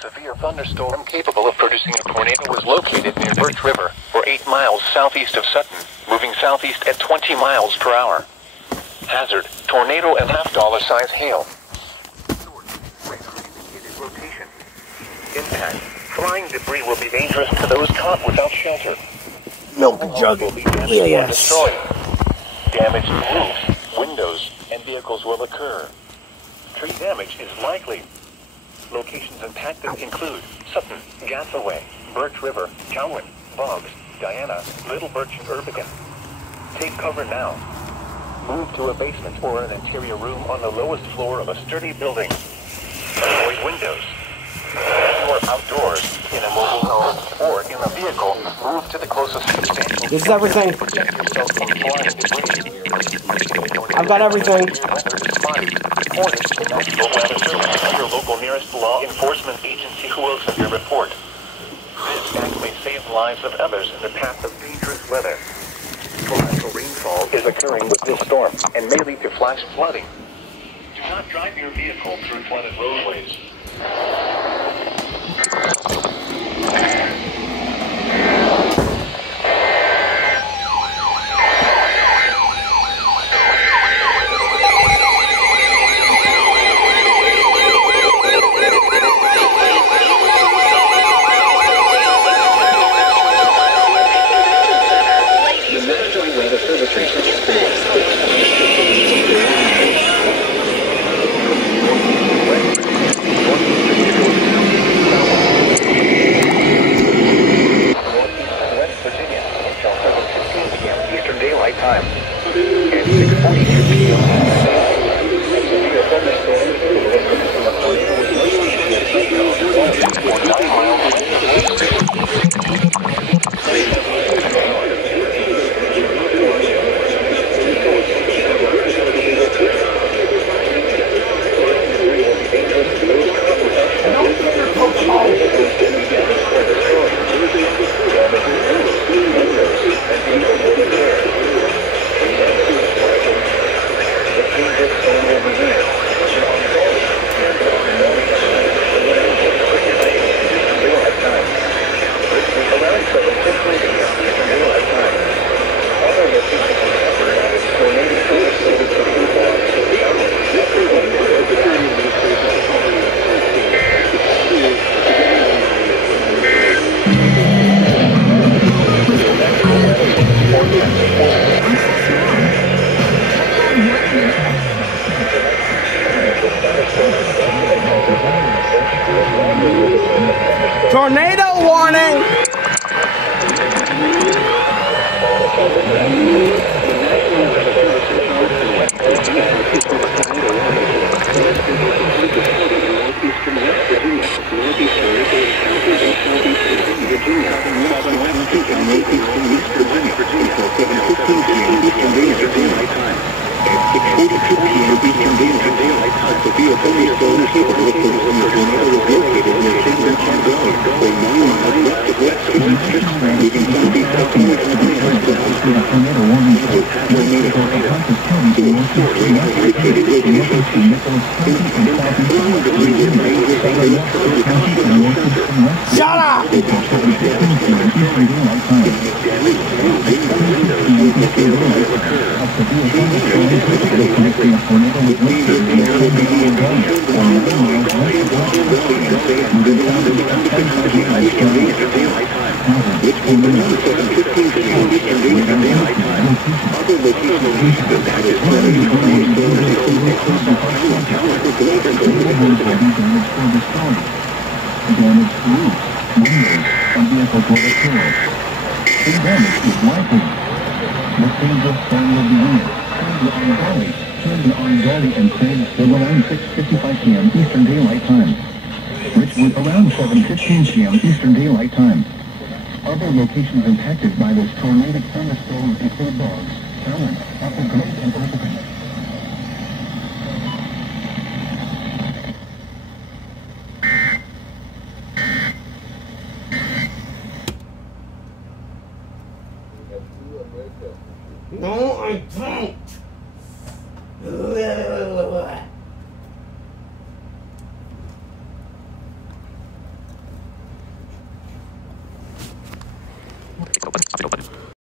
Severe thunderstorm capable of producing a tornado was located near Birch River, or 8 miles southeast of Sutton, moving southeast at 20 miles per hour. Hazard, tornado and $half-size hail. Radar indicated rotation. Impact, flying debris will be dangerous to those caught without shelter. Milk jug. Will be damaged or destroyed. Damaged roofs, windows, and vehicles will occur. Tree damage is likely. Locations impacted include Sutton, Gathaway, Birch River, Cowan, Boggs, Diana, Little Birch, and Erbican. Take cover now. Move to a basement or an interior room on the lowest floor of a sturdy building. Avoid windows. If you are outdoors, in a mobile home, or in a vehicle, move to the closest substantial. This is everything. Protect yourself from flying debris. I've got everything. Reported to the National Weather Service and your local nearest law enforcement agency who will send your report. This act may save the lives of others in the path of dangerous weather. Torrential rainfall is occurring with this storm and may lead to flash flooding. Do not drive your vehicle through flooded roadways. Tornado warning! Shut up! And Craig still around 6:55 p.m. Eastern Daylight Time. Richwood around 7:15 p.m. Eastern Daylight Time. Other locations impacted by this tornadic thunderstorm include Boggs, Cowan, Apple Grove, and Erbican. No, I don't. Middle button.